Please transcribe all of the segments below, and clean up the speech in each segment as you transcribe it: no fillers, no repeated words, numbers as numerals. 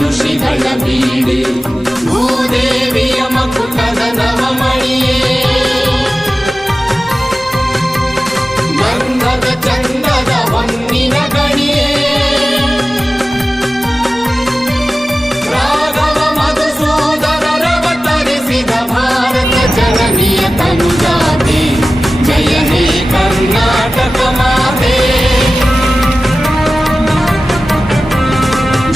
ಋಷಿಗಳ ಬೀಡೆ ಭೂದೇವಿಯ ಮಕುಟದ ನವಮಣಿಯೇ ಗಂಧದ ಚಂದದ ಹೊನ್ನಿನ ಗಣಿಯೇ ರಾಘವ ಮಧುಸೂದನರವತರಿಸಿದ ಭಾರತ ಜನನಿಯ ತನುಜಾತೆ ಜಯ ಹೇ ಕರ್ನಾಟಕ ಮಾತೆ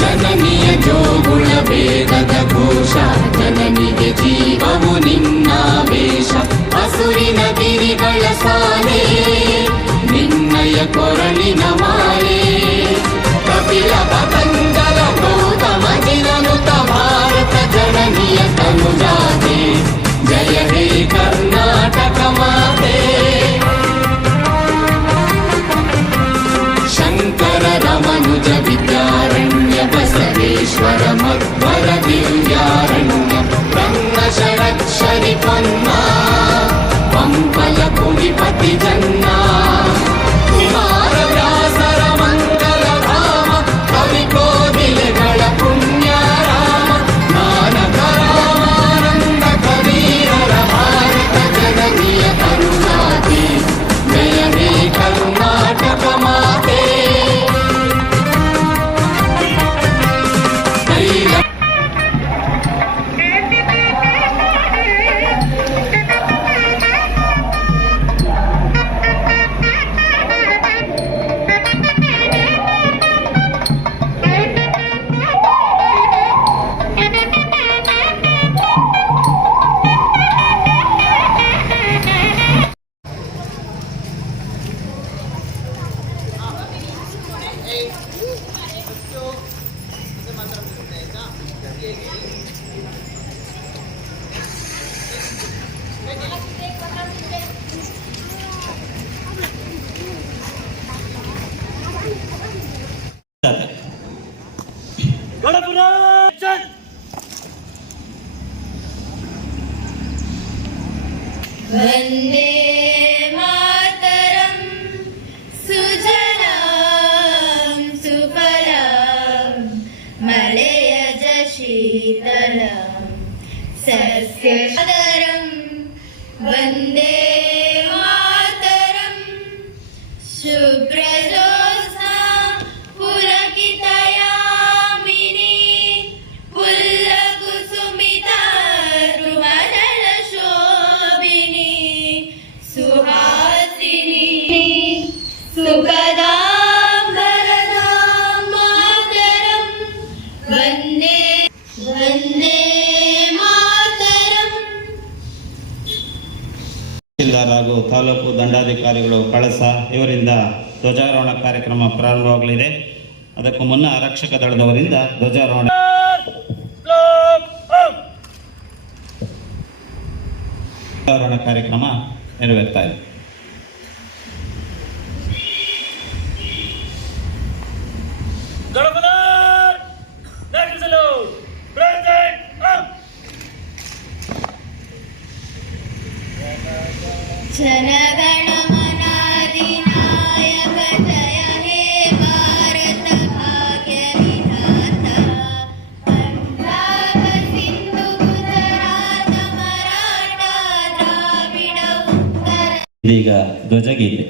ಜನನಿಯ ಜೋಗುಳ ವೇದದ ಘೋಷ ಜನನಿಗೆ ಜೀವವು ನಿನ್ನಾವೇಶ ಹಸುರಿನ ಗಿರಿಗಳ ಸಾಲೆ ನಿನ್ನಯ ಕೊರಳಿನ ಮಾಲೆ ಕಪಿಲ ಪತಂಜಲ ಗೌತಮ ಜಿನನುತ ಭಾರತ ಜನನಿಯ ತನುಜಾತೆ ಜಯ ಹೇ ಕರ್ನಾಟಕ ಮಾತೆ ಶಂಕರ ರಮನುಜ ವಿದ್ಯಾರಣ್ಯ ಬಸವೇಶ್ವರ ಮಧ್ವರ ದಿವ್ಯಾರಣ್ಯ ರನ್ನ ಷಡಕ್ಷರಿ ಪೊನ್ನ ಪಂಪಲ ಕುಡಿಪತಿ ಜನ್ನ ಕುಮಾರ ವ್ಯಾಸರ ಮಂಗಲ ಧಾಮ ಕವಿ ಕೋಗಿಲೆಗಳ ಪುಣ್ಯ ರಾಮ ನಾನಕ ರಾಮಾನಂದ ಕಬೀರರ ಭಾರತ ಜನನಿಯ ಕರುಣಾತೆ ಜಯ ಹೇ ಕರ್ನಾಟಕ ಮಾತೆ ವಂದೇ ಮಾತರಂ ಸುಜಲಾಂ ಸುಫಲಾಂ ಮಲಯಜ ಶೀತಲಾಂ ಸಸ್ಯಶ್ಯಾಮಲಾಂ ವಂದೇ ಮಾತರಂ ಶುಭ್ರಜೋತ್ಸ್ನಾ ಪುಲಕಿತಯಾಮಿನಿ ಪುಲ್ಲಕುಸುಮಿತಾ ಧ್ರುವನಲ ಶೋಭಿನಿ ಸುಹಾಸಿನಿ ಸುಖದಾಂ ವರದಾಂ ಮಾತರಂ ವಂದೇ ವಂದೇ ಮಾತರಂ. ತಹಶೀಲ್ದಾರ್ ಹಾಗೂ ತಾಲೂಕು ದಂಡಾಧಿಕಾರಿಗಳು ಕಳಸ ಇವರಿಂದ ಧ್ವಜಾರೋಹಣ ಕಾರ್ಯಕ್ರಮ ಪ್ರಾರಂಭವಾಗಲಿದೆ. ಅದಕ್ಕೂ ಮುನ್ನ ಆರಕ್ಷಕ ದಳದವರಿಂದ ಧ್ವಜಾರೋಹಣ ಕಾರ್ಯಕ್ರಮ ನೆರವೇರ್ತಾ ಇದೆ. ಜನಗಣಮನಾಧಿನಾಯಕ ಜಯ ಹೇ ಭಾರತ ಭಾಗ್ಯ ವಿಧಾತ ಪಂಜಾಬ ಸಿಂಧು ಗುಜರಾತ ಮರಾಠ ದ್ರಾವಿಡ ಉತ್ತರ ಇದೀಗ ಧ್ವಜಗೀತೆ.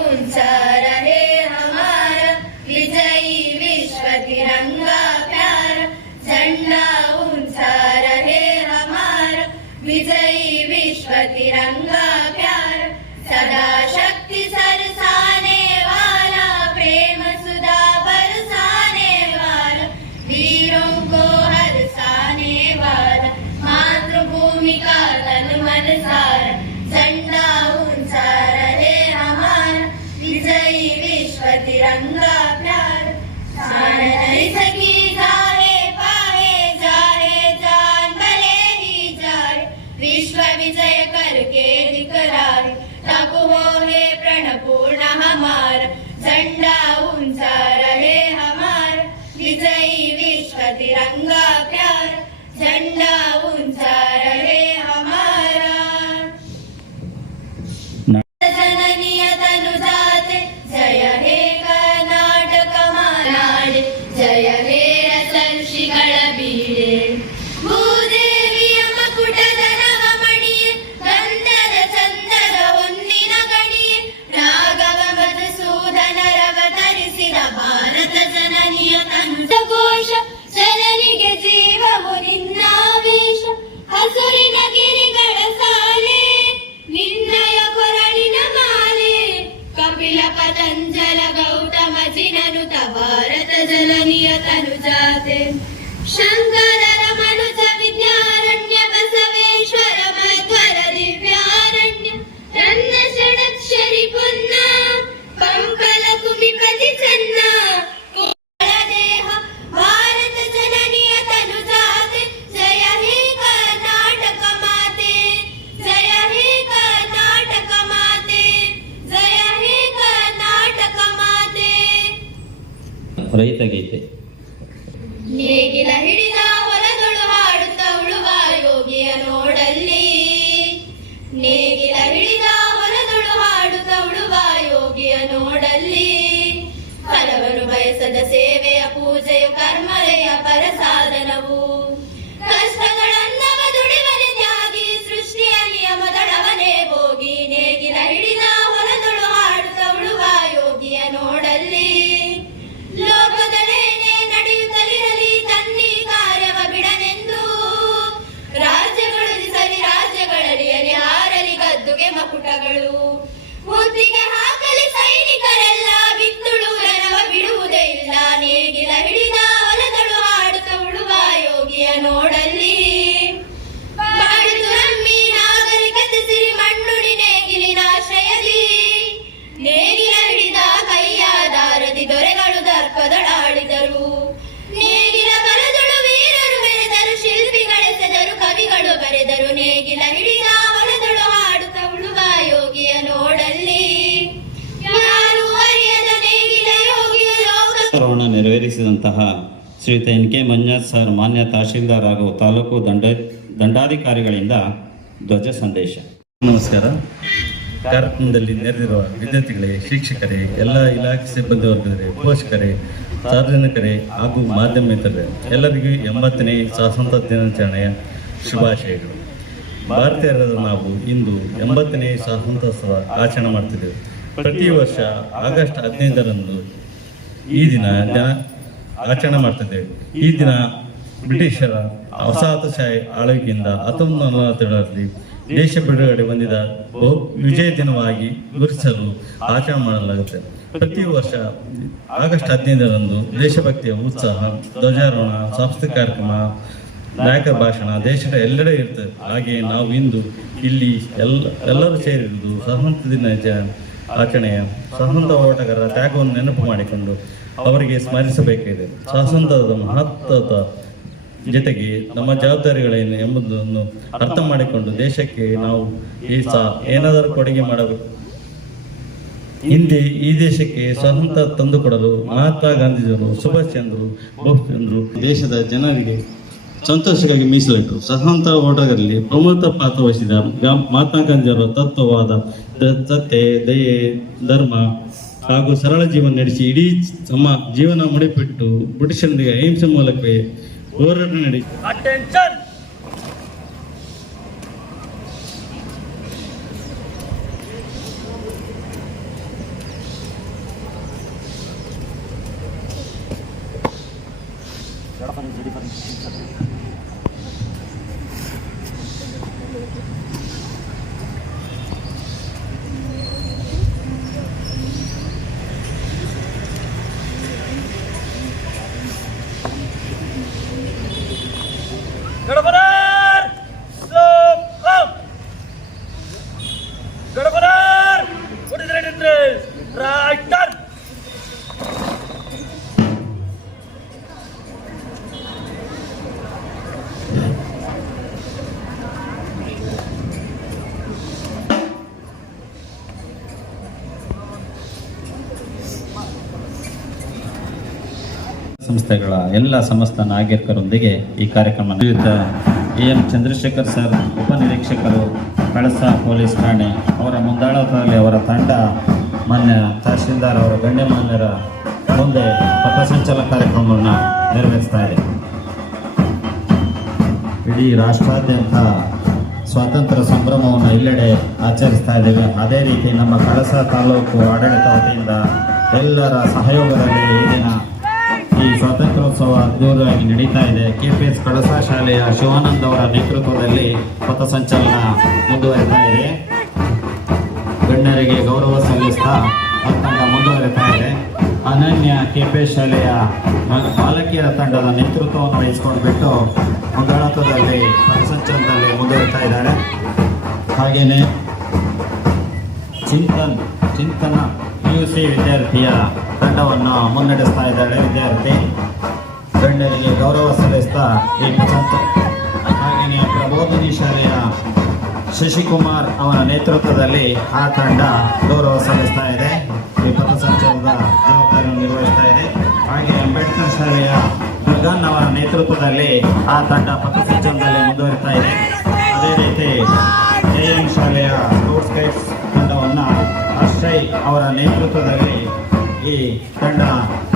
ऊंचा रहे हमारा विजयी विश्व तिरंगा प्यारा झंडा ऊंचा रहे हमारा विजयी विश्व तिरंगा प्यारा सदा शक्ति सरसाने वाला प्रेम सुधा बरसाने वाला वीरों को हरसाने वाला मातृभूमि का तन मन सारा झंडा ऊंचा रहे हमारा विजयी विश्व तिरंगा प्यारा शान नहीं सकी जाए पाए जाए जान भले ही जाए विश्व विजय करके दिखलाए तब हो हे प्रण पूर्ण हमारा झंडा ऊंचा रहे हमारा विजयी विश्व तिरंगा प्यारा झंडा ऊंचा रहे हमारा. जननीय तनुजाते जय हे कर्नाटक मानाडे ಶ್ರೀಗಳ ಬೀಡೆ ಭೂದೇವಿಯ ಮಕುಟದ ನವಮಣಿಯೇ ಗಂಧದ ಚಂದದ ಹೊನ್ನಿನ ಗಣಿಯೇ ರಾಘವ ಮಧುಸೂದನರವತರಿಸಿದ ಭಾರತ ಜನನಿಯ ತಂತ್ರಘೋಷ ಜನನಿಗೆ ಜೀವವು ನಿನ್ನಾವೇಶ ಹಸುರಿನ ಗಿರಿಗಳ ಸಾಲೆ ನಿನ್ನಯ ಕೊರಳಿನ ಮಾಲೆ ಕಪಿಲ ಪತಂಜಲ ಗೌತಮ ಜಿನನುತ ಭಾರತ ಜನನಿಯ ತನುಜಾತೆ ಶಂಕರರ ಮನುಜ ವಿದ್ಯಾರಣ್ಯ ಬಸವೇಶ್ವರ ಮಧ್ವರ ದಿವ್ಯಾರಣ್ಯ ರನ್ನ ಷಡಕ್ಷರಿ ಪೊನ್ನ ಪಂಪಲ ಕುಮಿಪತಿ ಚೆನ್ನ ದೇಹ ಭಾರತ ಜನನಿಯ ತನುಜಾತೆ ಜಯ ಹೇ ಕರ್ನಾಟಕ ಮಾತೆ ಜಯ ಹೇ ಕರ್ನಾಟಕ ಮಾತೆ ಜಯ ಹೇ ಕರ್ನಾಟಕ ಮಾತೆ. ರೈತ ಗೀತೆ. ನೇಗಿಲ ಹಿಡಿದ ಹೊಲದೊಳು ಹಾಡುತ್ತ ಉಳುವ ಯೋಗಿಯ ನೋಡಲ್ಲಿ ನೇಗಿಲ ಹಿಡಿದ ಹೊಲದೊಳು ಹಾಡುತ್ತ ಉಳುವ ಯೋಗಿಯ ನೋಡಲ್ಲಿ ಫಲವನ್ನು ಬಯಸದ ಸೇವೆಯ ಪೂಜೆಯು ಕರ್ಮರೆಯ ಪರಸಾಧನವು ಕಷ್ಟಗಳನ್ನವ ದುಡಿವನೆ ತ್ಯಾಗಿ ಸೃಷ್ಟಿಯ ನಿಯಮದಳವನೇ ಹೋಗಿ ನೇಗಿಲ ಹಿಡಿದ ಹೊಲದೊಳು ಹಾಡುತ್ತ ಉಳುವ ಯೋಗಿಯ ನೋಡಲ್ಲಿ ಲೋಕದಲ್ಲೇನೆ ನಡೆಯುತ್ತಲಿರಲಿ ತನ್ನಿ ಕಾರ್ಯವ ಬಿಡನೆಂದು ರಾಜ್ಯಗಳು ಸರಿ ರಾಜ್ಯಗಳಡಿಯಲಿ ಹಾರಲಿ ಗದ್ದುಗೆ ಮಕುಟಗಳು ಮುತ್ತಿಗೆ ಹಾಕಲಿ ಸೈನಿಕರೆಲ್ಲ ಬಿತ್ತುಳು ರಣವ ಬಿಡುವುದೇ ಇಲ್ಲ ನೇಗಿಲ ಹಿಡಿದ ಹೊಲದಳು ಹಾಡುತ್ತ ಉಳುವ ಯೋಗಿಯ ನೋಡಲ್ಲಿ ಬಾಡಿತು ನಮ್ಮಿ ನಾಗರಿಕತೆ ಸಿರಿ ಮಣ್ಣುಡಿ ನೇಗಿಲಿನ ಆಶ್ರಯದಿ ನೇಗಿಲ ಹಿಡಿದ ಕೈಯ ದಾರದಿ ದೊರೆಗಳು ದರ್ಪದೊಳಾಡಿದರು ನೇಗಿಲ ಕರದೊಳು ವೀರರು ಬೆಳೆದರು ಶಿಲ್ಪಿಗಳೆಸೆದರು ಕವಿಗಳು ಬರೆದರು ನೇಗಿಲ ಹಿಡಿದ ಹೊಲದೊಳು ಹಾಡುತ್ತ ಉಳುವ ಯೋಗಿಯ ನೋಡಲ್ಲಿ ಯಾರು ಅರಿಯದ ನೇಗಿಲ ಯೋಗಿಯ ಲೋಕ ನೆರವೇರಿಸಿದಂತಹ ಶ್ರೀಯುತ ಎನ್ ಕೆ ಮಂಜುನಾಥ್ ಸರ್ ಮಾನ್ಯ ತಹಶೀಲ್ದಾರ್ ಹಾಗೂ ತಾಲೂಕು ದಂಡಾಧಿಕಾರಿಗಳಿಂದ ಧ್ವಜ ಸಂದೇಶ. ನಮಸ್ಕಾರ. ಕಾರ್ಯಕ್ರಮದಲ್ಲಿ ನೆರೆದಿರುವ ವಿದ್ಯಾರ್ಥಿಗಳೇ, ಶಿಕ್ಷಕರೇ, ಎಲ್ಲ ಇಲಾಖೆ ಸಿಬ್ಬಂದಿ ವರ್ಗದವರೇ, ಪೋಷಕರೇ, ಸಾರ್ವಜನಿಕರೇ ಹಾಗೂ ಮಾಧ್ಯಮೇತರೇ ಎಲ್ಲರಿಗೂ 80ನೇ ಸ್ವಾತಂತ್ರ್ಯ ದಿನಾಚರಣೆಯ ಶುಭಾಶಯಗಳು. ಭಾರತೀಯರಾದ ನಾವು ಇಂದು 80ನೇ ಸ್ವಾತಂತ್ರ್ಯೋತ್ಸವ ಆಚರಣೆ ಮಾಡ್ತಿದ್ದೇವೆ. ಪ್ರತಿ ವರ್ಷ ಆಗಸ್ಟ್ 15ರಂದು ಈ ದಿನ ಆಚರಣೆ ಮಾಡ್ತಿದ್ದೇವೆ. ಈ ದಿನ ಬ್ರಿಟಿಷರ ವಸಾಹತುಶಾಹಿ ಆಳ್ವಿಕೆಯಿಂದ 1947ರಲ್ಲಿ ದೇಶ ಬಿಡುಗಡೆ ಹೊಂದಿದ ವಿಜಯ ದಿನವಾಗಿ ಗುರುತಿಸಲು ಆಚರಣೆ ಮಾಡಲಾಗುತ್ತೆ. ಪ್ರತಿ ವರ್ಷ ಆಗಸ್ಟ್ 15ರಂದು ದೇಶಭಕ್ತಿಯ ಉತ್ಸಾಹ, ಧ್ವಜಾರೋಹಣ, ಸಾಂಸ್ಕೃತಿಕ ಕಾರ್ಯಕ್ರಮ, ನಾಯಕರ ಭಾಷಣ ದೇಶದ ಎಲ್ಲೆಡೆ ಇರ್ತದೆ. ಹಾಗೆಯೇ ನಾವು ಇಂದು ಇಲ್ಲಿ ಎಲ್ಲರೂ ಸೇರಿರುವುದು ಸ್ವಾತಂತ್ರ್ಯ ದಿನ ಆಚರಣೆಯ ಸ್ವಾತಂತ್ರ್ಯ ಹೋರಾಟಗಾರರ ತ್ಯಾಗವನ್ನು ನೆನಪು ಮಾಡಿಕೊಂಡು ಅವರಿಗೆ ಸ್ಮರಿಸಬೇಕಿದೆ. ಸ್ವಾತಂತ್ರ್ಯದ ಮಹತ್ವದ ಜೊತೆಗೆ ನಮ್ಮ ಜವಾಬ್ದಾರಿಗಳೇನು ಎಂಬುದನ್ನು ಅರ್ಥ ಮಾಡಿಕೊಂಡು ದೇಶಕ್ಕೆ ನಾವು ಏನಾದರೂ ಕೊಡುಗೆ ಮಾಡಬೇಕು. ಹಿಂದೆ ಈ ದೇಶಕ್ಕೆ ಸ್ವಾತಂತ್ರ್ಯ ತಂದುಕೊಡಲು ಮಹಾತ್ಮ ಗಾಂಧೀಜಿಯವರು, ಸುಭಾಷ್ ಚಂದ್ರ ದೇಶದ ಜನರಿಗೆ ಸಂತೋಷಕ್ಕಾಗಿ ಮೀಸಲಿಟ್ಟರು. ಸ್ವಾತಂತ್ರ್ಯ ಹೋರಾಟಗಾರರಲ್ಲಿ ಪ್ರಮುಖ ಪಾತ್ರ ವಹಿಸಿದ ಮಹಾತ್ಮ ಗಾಂಧಿಯವರ ತತ್ವವಾದ ಸತ್ಯ, ದಯೆ, ಧರ್ಮ ಹಾಗೂ ಸರಳ ಜೀವನ ನಡೆಸಿ ಇಡೀ ತಮ್ಮ ಜೀವನ ಮುಡಿಪಿಟ್ಟು ಬ್ರಿಟಿಷರೊಂದಿಗೆ ಅಹಿಂಸೆ ಮೂಲಕವೇ ಹೋರಾಟ ನಡೆಸಿ ಸಂಸ್ಥೆಗಳ ಎಲ್ಲ ಸಮಸ್ತ ನಾಗರಿಕರೊಂದಿಗೆ ಈ ಕಾರ್ಯಕ್ರಮ ಎಂ ಚಂದ್ರಶೇಖರ್ ಸರ್, ಉಪನಿರೀಕ್ಷಕರು, ಕಳಸ ಪೊಲೀಸ್ ಠಾಣೆ, ಅವರ ಮುಂದಾಳತ್ವದಲ್ಲಿ ಅವರ ತಂಡ ಮಾನ್ಯ ತಹಶೀಲ್ದಾರ್ ಅವರ ಗಣ್ಯಮಾನ್ಯರ ಮುಂದೆ ಪಥಸಂಚಲನ ಕಾರ್ಯಕ್ರಮವನ್ನು ನೆರವೇರಿಸ್ತಾ ಇದೆ. ಇಡೀ ರಾಷ್ಟ್ರಾದ್ಯಂತ ಸ್ವಾತಂತ್ರ್ಯ ಸಂಭ್ರಮವನ್ನು ಎಲ್ಲೆಡೆ ಆಚರಿಸ್ತಾ ಇದ್ದೇವೆ. ಅದೇ ರೀತಿ ನಮ್ಮ ಕಳಸ ತಾಲೂಕು ಆಡಳಿತ ವತಿಯಿಂದ ಎಲ್ಲರ ಸಹಯೋಗದಲ್ಲಿ ಈ ದಿನ ಈ ಸ್ವಾತಂತ್ರ್ಯೋತ್ಸವ ಅದ್ದೂರಿಯಾಗಿ ನಡೀತಾ ಇದೆ. KPS ಕಳಸ ಶಾಲೆಯ ಶಿವಾನಂದ್ ಅವರ ನೇತೃತ್ವದಲ್ಲಿ ಪಥಸಂಚಲನ ಮುಂದುವರಿತಾ ಇದೆ. ಗಣ್ಯರಿಗೆ ಗೌರವ ಸಲ್ಲಿಸ್ತಾ ತಂಡ ಮುಂದುವರಿತಾ ಇದೆ. ಅನನ್ಯ KPS ಶಾಲೆಯ ಬಾಲಕಿಯರ ತಂಡದ ನೇತೃತ್ವವನ್ನು ವಹಿಸಿಕೊಂಡ್ಬಿಟ್ಟು ಮುಂದಾಳತ್ವದಲ್ಲಿ ಪಥಸಂಚಲನದಲ್ಲಿ ಮುಂದುವರಿತಾ ಇದ್ದಾರೆ. ಹಾಗೆಯೇ ಚಿಂತನ PUC ವಿದ್ಯಾರ್ಥಿಯ ತಂಡವನ್ನು ಮುನ್ನಡೆಸ್ತಾ ಇದ್ದಾಳೆ ವಿದ್ಯಾರ್ಥಿ. ಗಣ್ಯರಿಗೆ ಗೌರವ ಸಲ್ಲಿಸ್ತಾ ಈ ಹಾಗೆಯೇ ಪ್ರಬೋಧಿನಿ ಶಾಲೆಯ ಶಶಿಕುಮಾರ್ ಅವರ ನೇತೃತ್ವದಲ್ಲಿ ಆ ತಂಡ ಗೌರವ ಸಲ್ಲಿಸ್ತಾ ಇದೆ. ಈ ಪಥಸಂಚಲನದ ಜವಾಬ್ದಾರಿಯನ್ನು ನಿರ್ವಹಿಸ್ತಾ ಇದೆ. ಹಾಗೆ ಅಂಬೇಡ್ಕರ್ ಶಾಲೆಯ ಗಗನ್ ಅವರ ನೇತೃತ್ವದಲ್ಲಿ ಆ ತಂಡ ಪಥಸಂಚಲನದಲ್ಲಿ ಮುಂದುವರಿತಾ ಇದೆ. ಅದೇ ರೀತಿ JM ಶಾಲೆಯ ಸ್ಪೋರ್ಟ್ಸ್ ಗೈಡ್ಸ್ ತಂಡವನ್ನು ಅಕ್ಷಯ್ ಅವರ ನೇತೃತ್ವದಲ್ಲಿ ಈ ತಂಡ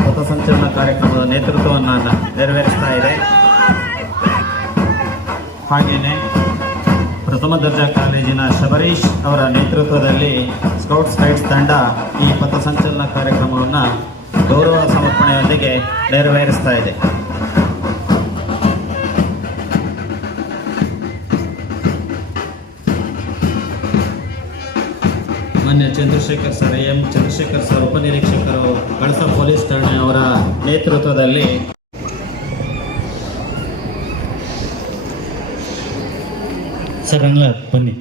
ಪಥಸಂಚಲನ ಕಾರ್ಯಕ್ರಮದ ನೇತೃತ್ವವನ್ನು ನೆರವೇರಿಸ್ತಾ ಇದೆ. ಹಾಗೆಯೇ ಪ್ರಥಮ ದರ್ಜಾ ಕಾಲೇಜಿನ ಶಬರೀಶ್ ಅವರ ನೇತೃತ್ವದಲ್ಲಿ ಸ್ಕೌಟ್ಸ್ ಗೈಡ್ಸ್ ತಂಡ ಈ ಪಥಸಂಚಲನ ಕಾರ್ಯಕ್ರಮವನ್ನು ಗೌರವ ಸಮರ್ಪಣೆಯೊಂದಿಗೆ ನೆರವೇರಿಸ್ತಾ ಇದೆ. ಮಾನ್ಯ ಚಂದ್ರಶೇಖರ್ ಸರ್, ಚಂದ್ರಶೇಖರ್ ಸರ್ ಉಪನಿರೀಕ್ಷಕರು ಕಳಸ ಪೊಲೀಸ್ ಠಾಣೆ ಅವರ ನೇತೃತ್ವದಲ್ಲಿ ಸರ್ ಬನ್ನಿ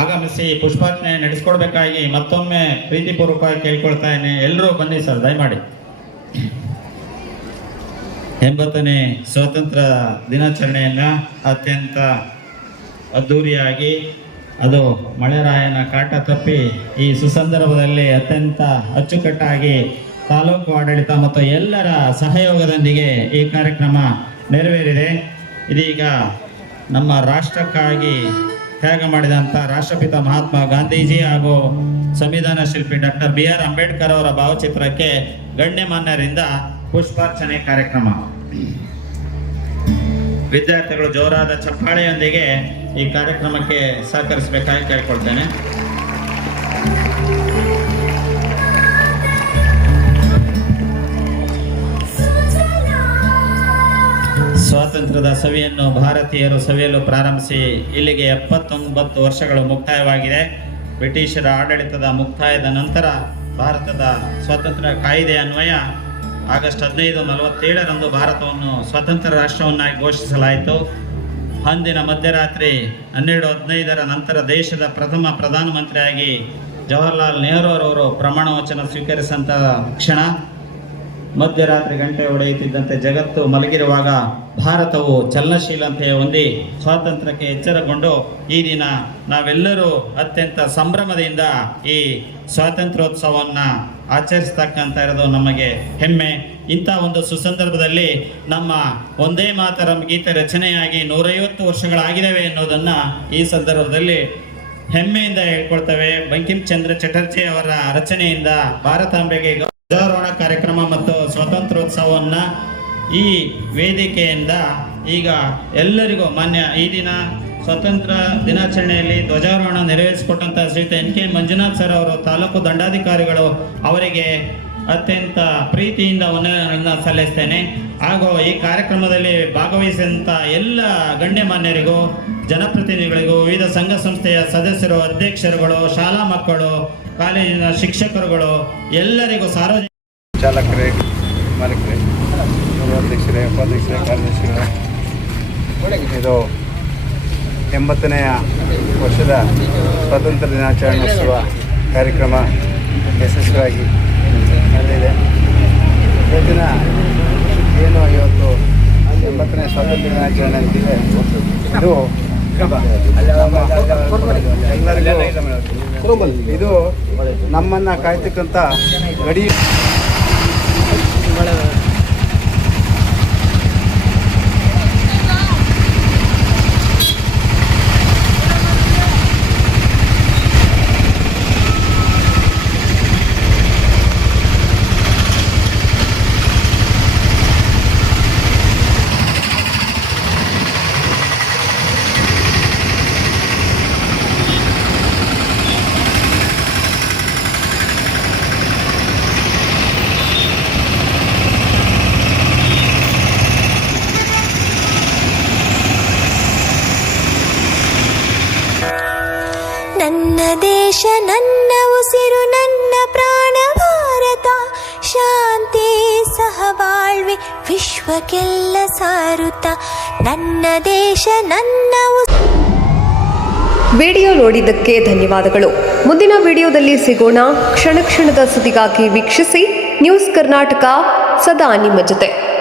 ಆಗಮಿಸಿ ಪುಷ್ಪಾರ್ಚನೆ ನಡೆಸ್ಕೊಡ್ಬೇಕಾಗಿ ಮತ್ತೊಮ್ಮೆ ಪ್ರೀತಿಪೂರ್ವಕವಾಗಿ ಕೇಳ್ಕೊಳ್ತಾ ಇದ್ದೇನೆ. ಎಲ್ಲರೂ ಬನ್ನಿ ಸರ್, ದಯಮಾಡಿ. 80ನೇ ಸ್ವಾತಂತ್ರ್ಯ ದಿನಾಚರಣೆಯನ್ನು ಅತ್ಯಂತ ಅದ್ಧೂರಿಯಾಗಿ, ಅದು ಮಳೆರಾಯನ ಕಾಟ ತಪ್ಪಿ ಈ ಸುಸಂದರ್ಭದಲ್ಲಿ ಅತ್ಯಂತ ಅಚ್ಚುಕಟ್ಟಾಗಿ ತಾಲೂಕು ಆಡಳಿತ ಮತ್ತು ಎಲ್ಲರ ಸಹಯೋಗದೊಂದಿಗೆ ಈ ಕಾರ್ಯಕ್ರಮ ನೆರವೇರಿದೆ. ಇದೀಗ ನಮ್ಮ ರಾಷ್ಟ್ರಕ್ಕಾಗಿ ತ್ಯಾಗ ಮಾಡಿದಂಥ ರಾಷ್ಟ್ರಪಿತ ಮಹಾತ್ಮ ಗಾಂಧೀಜಿ ಹಾಗೂ ಸಂವಿಧಾನ ಶಿಲ್ಪಿ ಡಾಕ್ಟರ್ BR ಅಂಬೇಡ್ಕರ್ ಅವರ ಭಾವಚಿತ್ರಕ್ಕೆ ಗಣ್ಯಮಾನ್ಯರಿಂದ ಪುಷ್ಪಾರ್ಚನೆ ಕಾರ್ಯಕ್ರಮ. ವಿದ್ಯಾರ್ಥಿಗಳು ಜೋರಾದ ಚಪ್ಪಾಳೆಯೊಂದಿಗೆ ಈ ಕಾರ್ಯಕ್ರಮಕ್ಕೆ ಸಹಕರಿಸಬೇಕಾಗಿ ಕೇಳಿಕೊಳ್ತೇನೆ. ಸ್ವಾತಂತ್ರ್ಯದ ಸವಿಯನ್ನು ಭಾರತೀಯರು ಸವಿಯಲು ಪ್ರಾರಂಭಿಸಿ ಇಲ್ಲಿಗೆ 79 ವರ್ಷಗಳು ಮುಕ್ತಾಯವಾಗಿದೆ. ಬ್ರಿಟಿಷರ ಆಡಳಿತದ ಮುಕ್ತಾಯದ ನಂತರ ಭಾರತದ ಸ್ವಾತಂತ್ರ್ಯ ಕಾಯ್ದೆ ಅನ್ವಯ ಆಗಸ್ಟ್ 1547ರಂದು ಭಾರತವನ್ನು ಸ್ವತಂತ್ರ ರಾಷ್ಟ್ರವನ್ನಾಗಿ ಘೋಷಿಸಲಾಯಿತು. ಅಂದಿನ ಮಧ್ಯರಾತ್ರಿ 12:15ರ ನಂತರ ದೇಶದ ಪ್ರಥಮ ಪ್ರಧಾನಮಂತ್ರಿಯಾಗಿ ಜವಾಹರ್ಲಾಲ್ ನೆಹರು ಅವರು ಪ್ರಮಾಣ ವಚನ ಸ್ವೀಕರಿಸಿದಂಥ ಕ್ಷಣ. ಮಧ್ಯರಾತ್ರಿ ಗಂಟೆ ಹೊಡೆಯುತ್ತಿದ್ದಂತೆ ಜಗತ್ತು ಮಲಗಿರುವಾಗ ಭಾರತವು ಚಲನಶೀಲತೆ ಹೊಂದಿ ಸ್ವಾತಂತ್ರ್ಯಕ್ಕೆ ಎಚ್ಚರಗೊಂಡು ಈ ದಿನ ನಾವೆಲ್ಲರೂ ಅತ್ಯಂತ ಸಂಭ್ರಮದಿಂದ ಈ ಸ್ವಾತಂತ್ರ್ಯೋತ್ಸವವನ್ನು ಆಚರಿಸ್ತಕ್ಕಂಥ ಇರೋದು ನಮಗೆ ಹೆಮ್ಮೆ. ಇಂಥ ಒಂದು ಸುಸಂದರ್ಭದಲ್ಲಿ ನಮ್ಮ ಒಂದೇ ಮಾತರಂ ಗೀತೆ ರಚನೆಯಾಗಿ 150 ವರ್ಷಗಳಾಗಿದ್ದಾವೆ ಎನ್ನುವುದನ್ನು ಈ ಸಂದರ್ಭದಲ್ಲಿ ಹೆಮ್ಮೆಯಿಂದ ಹೇಳ್ಕೊಳ್ತೇವೆ. ಬಂಕಿಂ ಚಂದ್ರ ಚಟರ್ಜಿ ಅವರ ರಚನೆಯಿಂದ ಭಾರತಾಂಬೆಗೆ ಧ್ವಜಾರೋಹಣ ಕಾರ್ಯಕ್ರಮ ಮತ್ತು ಸ್ವಾತಂತ್ರ್ಯೋತ್ಸವವನ್ನು ಈ ವೇದಿಕೆಯಿಂದ ಈಗ ಎಲ್ಲರಿಗೂ ಮಾನ್ಯ ಈ ದಿನ ಸ್ವಾತಂತ್ರ್ಯ ದಿನಾಚರಣೆಯಲ್ಲಿ ಧ್ವಜಾರೋಹಣ ನೆರವೇರಿಸಿಕೊಟ್ಟಂಥ ಶ್ರೀಯುತ NK ಮಂಜುನಾಥ್ ಸರ್ ಅವರು ತಾಲೂಕು ದಂಡಾಧಿಕಾರಿಗಳು ಅವರಿಗೆ ಅತ್ಯಂತ ಪ್ರೀತಿಯಿಂದ ವಂದನೆಗಳನ್ನು ಸಲ್ಲಿಸ್ತೇನೆ. ಹಾಗೂ ಈ ಕಾರ್ಯಕ್ರಮದಲ್ಲಿ ಭಾಗವಹಿಸಿದಂಥ ಎಲ್ಲ ಗಣ್ಯಮಾನ್ಯರಿಗೂ, ಜನಪ್ರತಿನಿಧಿಗಳಿಗೂ, ವಿವಿಧ ಸಂಘ ಸಂಸ್ಥೆಯ ಸದಸ್ಯರು, ಅಧ್ಯಕ್ಷರುಗಳು, ಶಾಲಾ ಮಕ್ಕಳು, ಕಾಲೇಜಿನ ಶಿಕ್ಷಕರುಗಳು, ಎಲ್ಲರಿಗೂ ಸಾರ್ವಜನಿಕ ಚಾಲಕರೇ, ಮಾಲೀಕರೇ, ಅಧ್ಯಕ್ಷರೇ, ಉಪಾಧ್ಯಕ್ಷರೇ, ಕಾರ್ಯದರ್ಶಿಗಳೇ, ಇದು 80ನೇ ವರ್ಷದ ಸ್ವಾತಂತ್ರ್ಯ ದಿನಾಚರಣೋತ್ಸವ ಕಾರ್ಯಕ್ರಮ ಯಶಸ್ವಿಯಾಗಿ ನಡೆದಿದೆ. ಇವತ್ತಿನ ಏನು ಇವತ್ತು 80ನೇ ಸ್ವಾತಂತ್ರ್ಯ ದಿನಾಚರಣೆ ಅಂತಿದೆ, ಇದು ಎಲ್ಲರಿಗೂ ಇದು ನಮ್ಮನ್ನು ಕಾಯ್ತಕ್ಕಂಥ ಗಡಿ ದೇಶ ನನ್ನ ಉಸಿರು ನನ್ನ ಪ್ರಾಣ ಭಾರತ ಶಾಂತಿ ಸಹಬಾಳ್ವೆ ವಿಶ್ವಕ್ಕೆಲ್ಲ ಸಾರುತ್ತ ನನ್ನ ದೇಶ ನನ್ನ ವಿಡಿಯೋ ನೋಡಿದ್ದಕ್ಕೆ ಧನ್ಯವಾದಗಳು. ಮುಂದಿನ ವಿಡಿಯೋದಲ್ಲಿ ಸಿಗೋಣ. ಕ್ಷಣ ಕ್ಷಣದ ಸುದ್ದಿಗಾಗಿ ವೀಕ್ಷಿಸಿ ನ್ಯೂಸ್ ಕರ್ನಾಟಕ, ಸದಾ ನಿಮ್ಮ ಜೊತೆ.